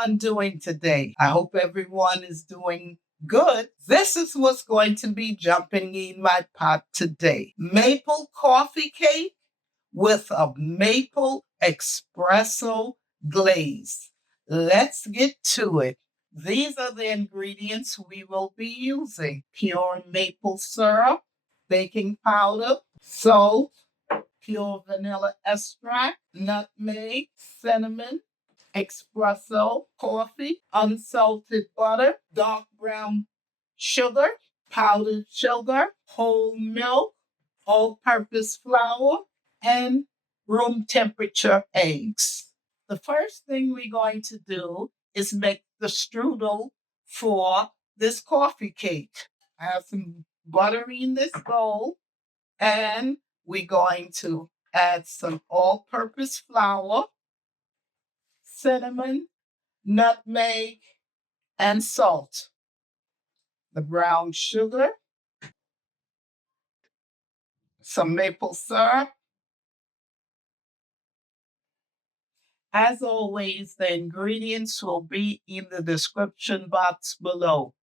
everyone doing today? I hope everyone is doing good. This is what's going to be jumping in my pot today. Maple coffee cake with a maple espresso glaze. Let's get to it. These are the ingredients we will be using: pure maple syrup, baking powder, salt, pure vanilla extract, nutmeg, cinnamon, espresso, coffee, unsalted butter, dark brown sugar, powdered sugar, whole milk, all-purpose flour, and room temperature eggs. The first thing we're going to do is make the strudel for this coffee cake. I have some butter in this bowl, and we're going to add some all-purpose flour, cinnamon, nutmeg, and salt. The brown sugar, some maple syrup. As always, the ingredients will be in the description box below.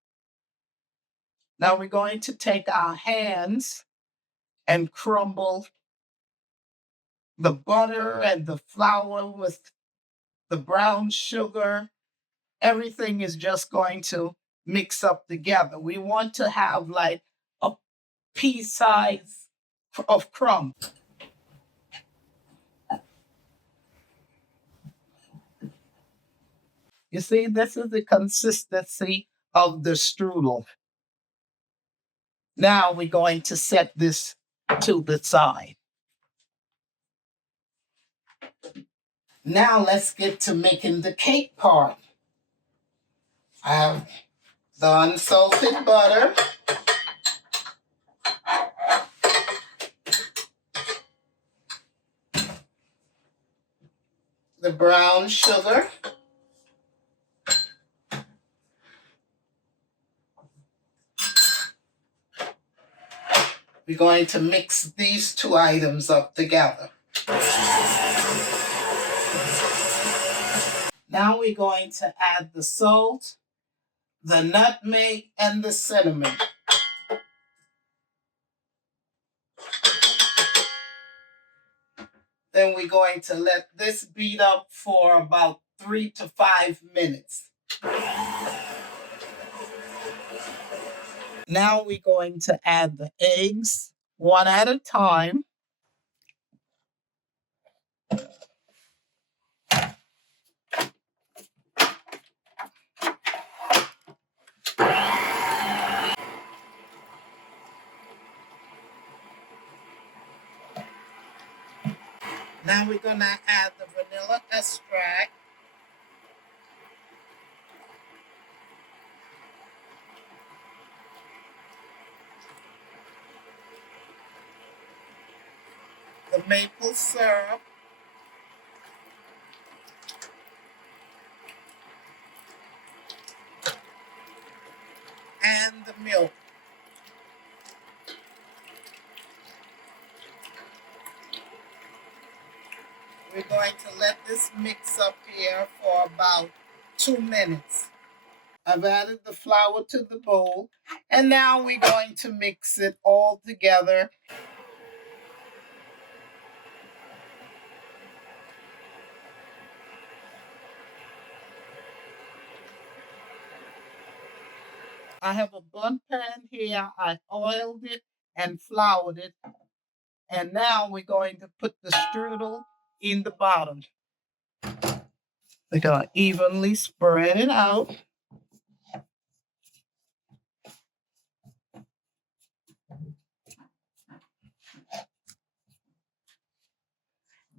Now we're going to take our hands and crumble the butter and the flour with the brown sugar. Everything is just going to mix up together. We want to have like a pea size of crumb. You see, this is the consistency of the strudel. Now we're going to set this to the side. Now let's get to making the cake part. I have the unsalted butter, the brown sugar, we're going to mix these two items up together. Now we're going to add the salt, the nutmeg, and the cinnamon. Then we're going to let this beat up for about 3 to 5 minutes. Now we're going to add the eggs one at a time. Now we're going to add the vanilla extract. The maple syrup. And the milk. We're going to let this mix up here for about 2 minutes. I've added the flour to the bowl, and now we're going to mix it all together. I have a bun pan here. I oiled it and floured it. And now we're going to put the strudel in the bottom. We're going to evenly spread it out.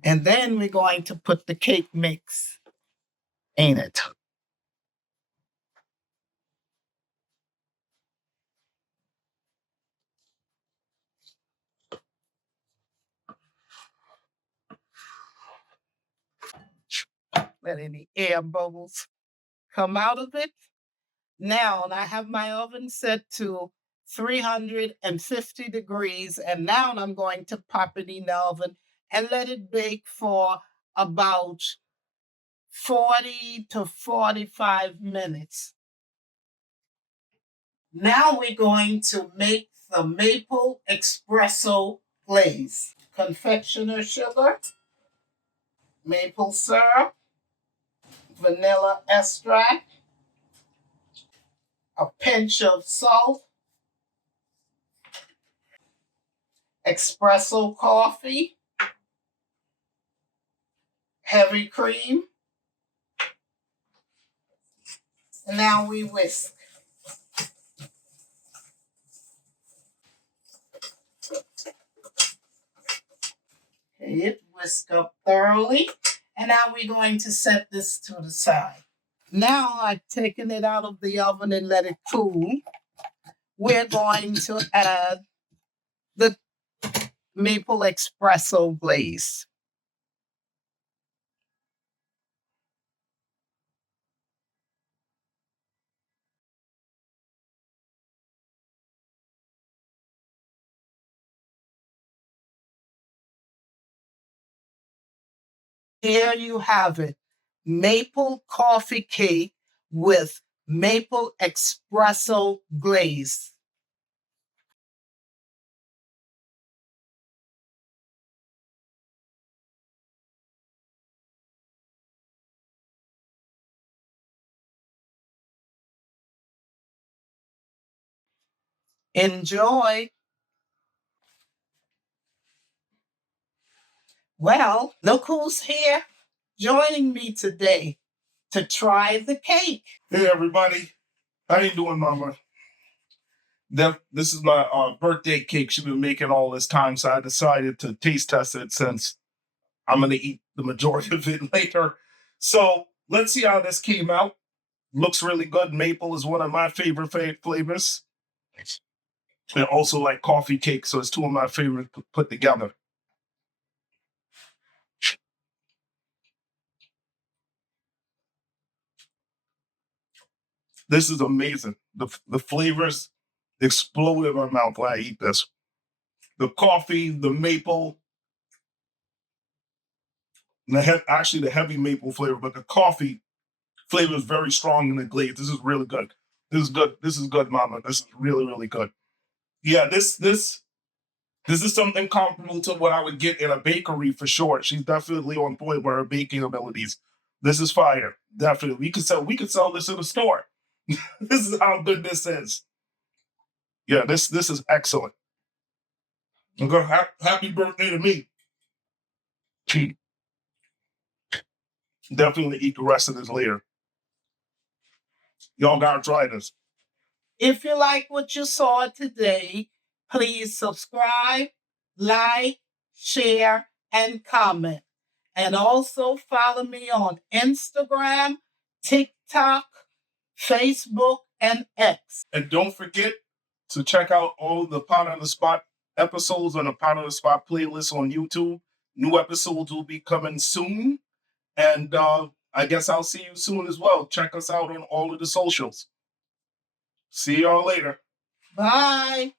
And then we're going to put the cake mix in it. Let any air bubbles come out of it. Now, I have my oven set to 350 degrees, and now I'm going to pop it in the oven and let it bake for about 40 to 45 minutes. Now we're going to make the maple espresso glaze. Confectioner sugar, maple syrup, vanilla extract, a pinch of salt, espresso coffee, heavy cream. Now we whisk. It whisk up thoroughly. And now we're going to set this to the side. Now I've taken it out of the oven and let it cool. We're going to add the maple espresso glaze. Here you have it, maple coffee cake with maple espresso glaze. Enjoy. Well, look who's here joining me today to try the cake. Hey everybody, how you doing, Mama? This is my birthday cake she's been making all this time, so I decided to taste test it since I'm gonna eat the majority of it later. So let's see how this came out. Looks really good. Maple is one of my favorite flavors. And also like coffee cake, so it's two of my favorite put together. This is amazing. The flavors explode in my mouth when I eat this. The coffee, the maple, actually the heavy maple flavor, but the coffee flavor is very strong in the glaze. This is really good. This is good. This is good, Mama. This is really, really good. Yeah, this is something comparable to what I would get in a bakery for sure. She's definitely on point with her baking abilities. This is fire. Definitely. We could sell this in a store. This is how good this is. Yeah, this is excellent. Okay, happy birthday to me. Definitely eat the rest of this later. Y'all gotta try this. If you like what you saw today, please subscribe, like, share, and comment. And also follow me on Instagram, TikTok, Facebook, and X. And don't forget to check out all the Pot on the Spot episodes on the Pot on the Spot playlist on YouTube. New episodes will be coming soon. And I guess I'll see you soon as well. Check us out on all of the socials. See y'all later. Bye.